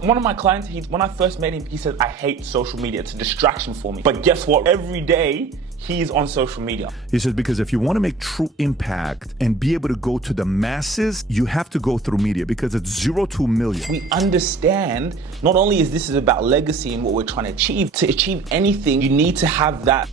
One of my clients, when I first met him, he said, I hate social media. It's a distraction for me. But guess what? Every day, he's on social media. He says, because if you want to make true impact and be able to go to the masses, you have to go through media because it's 0 to million. We understand not only is this about legacy and what we're trying to achieve anything, you need to have that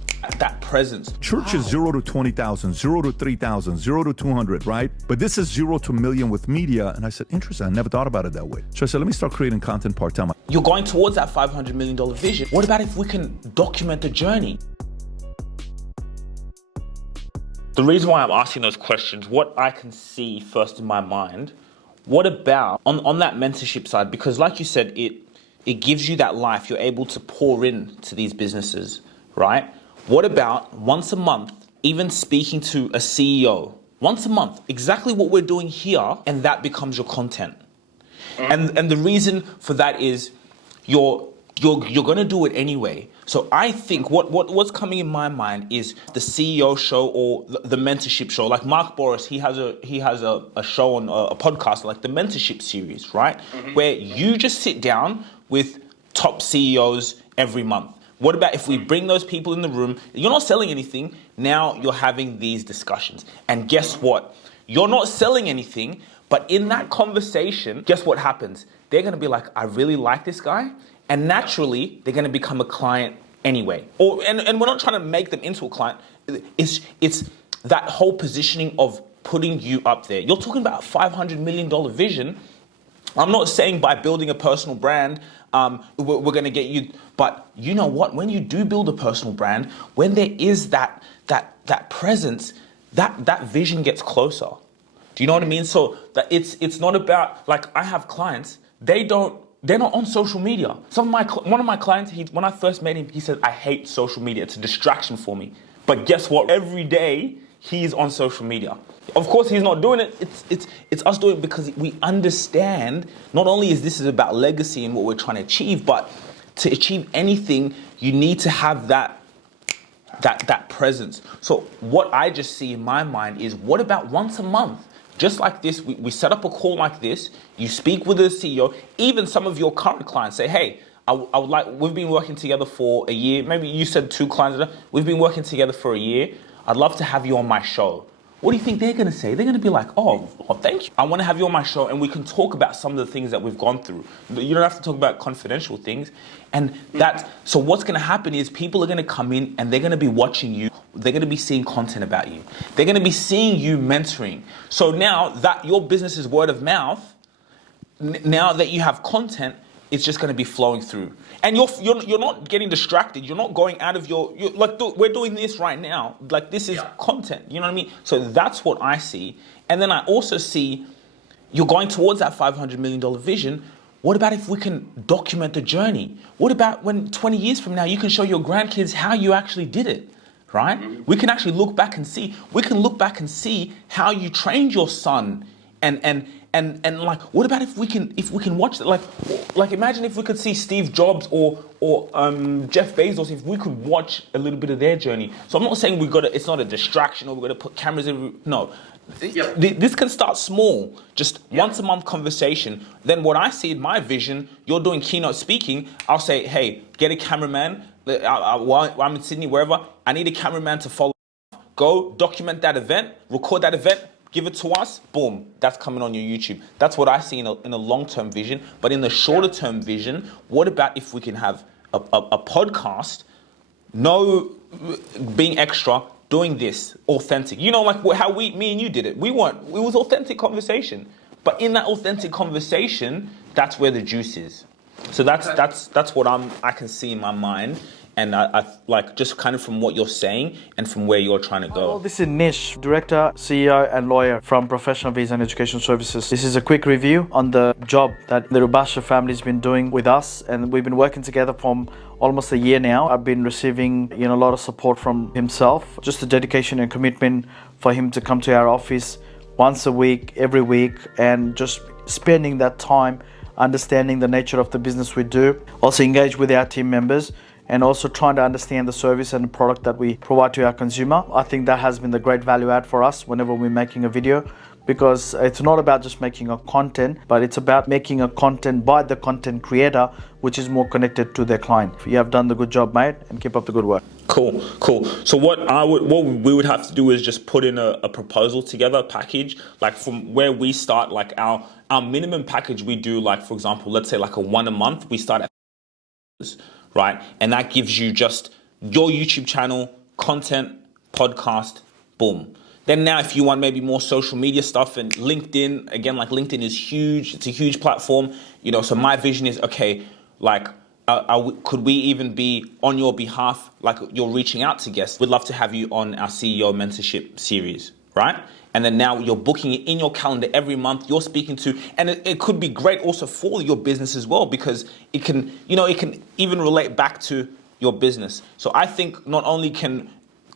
presence. Church is 0 to 20,000, 0 to 3,000, 0 to 200, right? But this is 0 to million with media. And I said, interesting, I never thought about it that way. So I said, let me start creating content part-time. You're going towards that $500 million vision. What about if we can document the journey? The reason why I'm asking those questions, what I can see first in my mind, what about on that mentorship side? Because like you said, it gives you that life. You're able to pour in to these businesses, right? What about once a month, even speaking to a CEO, once a month, exactly what we're doing here, and that becomes your content. And the reason for that is you're going to do it anyway. So I think what's coming in my mind is the CEO show or the mentorship show. Like Mark Boris, he has a show on a podcast like the mentorship series, right? Where you just sit down with top CEOs every month. What about if we bring those people in the room? You're not selling anything. Now you're having these discussions. And guess what? You're not selling anything, but in that conversation, guess what happens? They're going to be like, I really like this guy. And naturally, they're going to become a client anyway. And we're not trying to make them into a client. It's that whole positioning of putting you up there. You're talking about a $500 million vision. I'm not saying by building a personal brand, we're going to get you. But you know what? When you do build a personal brand, when there is that presence, that vision gets closer. Do you know what I mean? So that it's not about, like, I have clients, they're not on social media. One of my clients, when I first met him, he said, I hate social media. It's a distraction for me. But guess what? Every day, he's on social media. Of course, he's not doing it. It's us doing it because we understand not only is this about legacy and what we're trying to achieve, but to achieve anything, you need to have that presence. So what I just see in my mind is, what about once a month? Just like this, we set up a call like this, you speak with the CEO, even some of your current clients say, hey, I would like, we've been working together for a year. Maybe you said 2 clients, we've been working together for a year. I'd love to have you on my show. What do you think they're going to say? They're going to be like, oh, thank you. I want to have you on my show and we can talk about some of the things that we've gone through. You don't have to talk about confidential things. And so what's going to happen is people are going to come in and they're going to be watching you. They're going to be seeing content about you. They're going to be seeing you mentoring. So now that your business is word of mouth, now that you have content, it's just going to be flowing through. And you're not getting distracted. You're not going out of we're doing this right now. Like, this is content. You know what I mean? So that's what I see. And then I also see you're going towards that $500 million vision. What about if we can document the journey? What about when 20 years from now, you can show your grandkids how you actually did it, right? We can actually look back and see. We can look back and see how you trained your son and like, what about if we can watch that? Like imagine if we could see Steve Jobs or Jeff Bezos, if we could watch a little bit of their journey. So I'm not saying it's not a distraction or we're gonna put cameras in. No, this can start small, just once a month conversation. Then what I see in my vision, you're doing keynote speaking. I'll say, hey, get a cameraman. While I'm in Sydney, wherever, I need a cameraman to follow. Go document that event, record that event. Give it to us, boom, that's coming on your YouTube. That's what I see in a long-term vision. But in the shorter-term vision, what about if we can have a podcast, no being extra, doing this, authentic. You know, like how me and you did it. It was authentic conversation. But in that authentic conversation, that's where the juice is. So that's what I can see in my mind. And I like, just kind of from what you're saying and from where you're trying to go. Well, this is Nish, Director, CEO and Lawyer from Professional Visa and Education Services. This is a quick review on the job that the Rubasha family has been doing with us, and we've been working together from almost a year now. I've been receiving a lot of support from himself, just the dedication and commitment for him to come to our office once a week, every week, and just spending that time understanding the nature of the business we do. Also engage with our team members, and also trying to understand the service and the product that we provide to our consumer. I think that has been the great value add for us whenever we're making a video, because it's not about just making a content, but it's about making a content by the content creator, which is more connected to their client. You have done the good job, mate, and keep up the good work. Cool. So what we would have to do is just put in a proposal together, a package, like from where we start, like our minimum package we do, like for example, let's say like a one a month, we start at, right? And that gives you just your YouTube channel, content, podcast, boom. Then now if you want maybe more social media stuff and LinkedIn, again, like LinkedIn is huge. It's a huge platform, so my vision is, okay, like, could we even be on your behalf, like you're reaching out to guests? We'd love to have you on our CEO mentorship series, right? And then now you're booking it in your calendar every month. You're speaking to, and it could be great also for your business as well, because it can even relate back to your business. So I think not only can,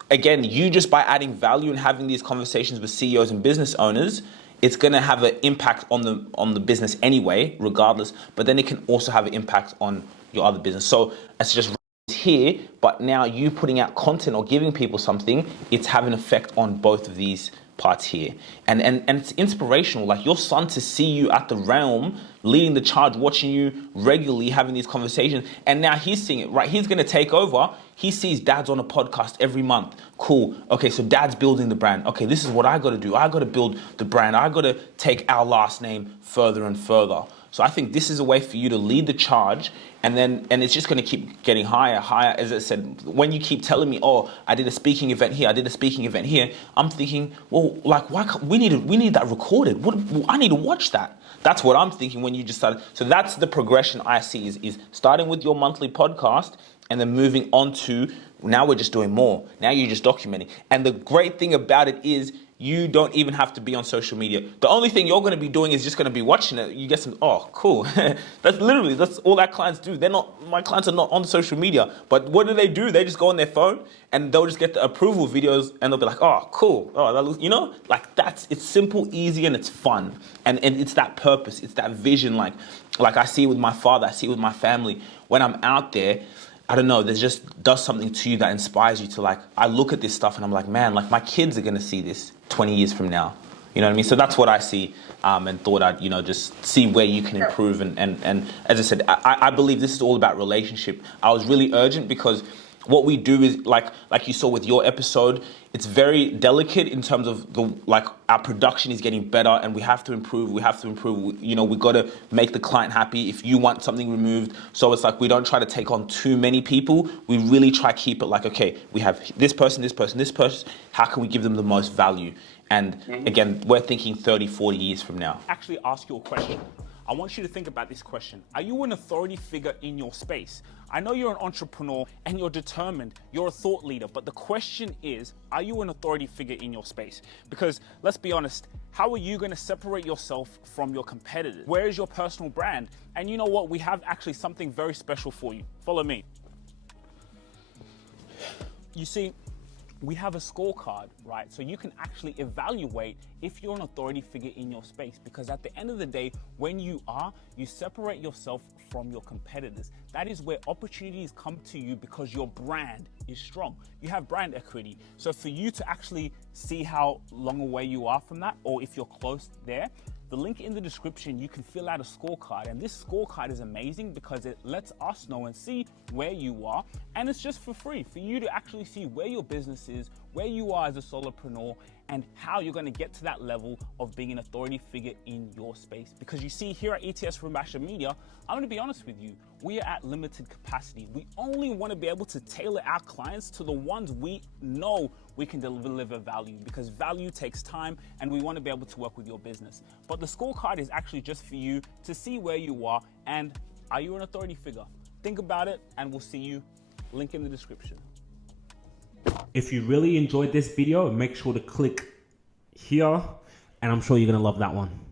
again, you just by adding value and having these conversations with CEOs and business owners, it's going to have an impact on the business anyway, regardless. But then it can also have an impact on your other business. So it's just here, but now you putting out content or giving people something, it's having an effect on both of these parts here. And it's inspirational, like your son to see you at the realm, leading the charge, watching you regularly, having these conversations. And now he's seeing it, right? He's going to take over. He sees dad's on a podcast every month. Cool. Okay, so dad's building the brand. Okay, this is what I got to do. I got to build the brand. I got to take our last name further and further. So I think this is a way for you to lead the charge, and it's just going to keep getting higher. As I said, when you keep telling me, oh, I did a speaking event here, I did a speaking event here, I'm thinking, well, like, why can't we need that recorded? I need to watch that. That's what I'm thinking when you just started. So that's the progression I see is starting with your monthly podcast and then moving on to, now we're just doing more. Now you're just documenting. And the great thing about it is you don't even have to be on social media. The only thing you're going to be doing is just going to be watching it. You get some, oh, cool. That's all our clients do. My clients are not on social media. But what do? They just go on their phone and they'll just get the approval videos and they'll be like, oh, cool. Oh, that looks, it's simple, easy, and it's fun. And it's that purpose. It's that vision. Like I see it with my father. I see it with my family. When I'm out there, I don't know, there's just does something to you that inspires you to, like, I look at this stuff and I'm like, man, like my kids are going to see this 20 years from now. You know what I mean? So that's what I see, and thought I'd, just see where you can improve. And as I said, I believe this is all about relationship. I was really urgent because what we do is, like you saw with your episode, it's very delicate in terms of our production is getting better and we have to improve. We got to make the client happy if you want something removed. So it's like we don't try to take on too many people. We really try to keep it like, okay, we have this person, this person, this person. How can we give them the most value? And again, we're thinking 30, 40 years from now. Actually ask you a question. I want you to think about this question. Are you an authority figure in your space? I know you're an entrepreneur and you're determined, you're a thought leader, but the question is, are you an authority figure in your space? Because let's be honest, how are you going to separate yourself from your competitors? Where is your personal brand? And you know what? We have actually something very special for you. Follow me. You see, we have a scorecard, right? So you can actually evaluate if you're an authority figure in your space, because at the end of the day, when you separate yourself from your competitors. That is where opportunities come to you because your brand is strong. You have brand equity. So for you to actually see how long away you are from that, or if you're close there, the link in the description, you can fill out a scorecard. And this scorecard is amazing because it lets us know and see where you are. And it's just for free for you to actually see where your business is, where you are as a solopreneur, and how you're going to get to that level of being an authority figure in your space. Because you see, here at ETS Rubasha Media, I'm going to be honest with you, we are at limited capacity. We only want to be able to tailor our clients to the ones we know we can deliver value, because value takes time and we want to be able to work with your business. But the scorecard is actually just for you to see where you are and are you an authority figure? Think about it and we'll see you. Link in the description. If you really enjoyed this video, make sure to click here and I'm sure you're going to love that one.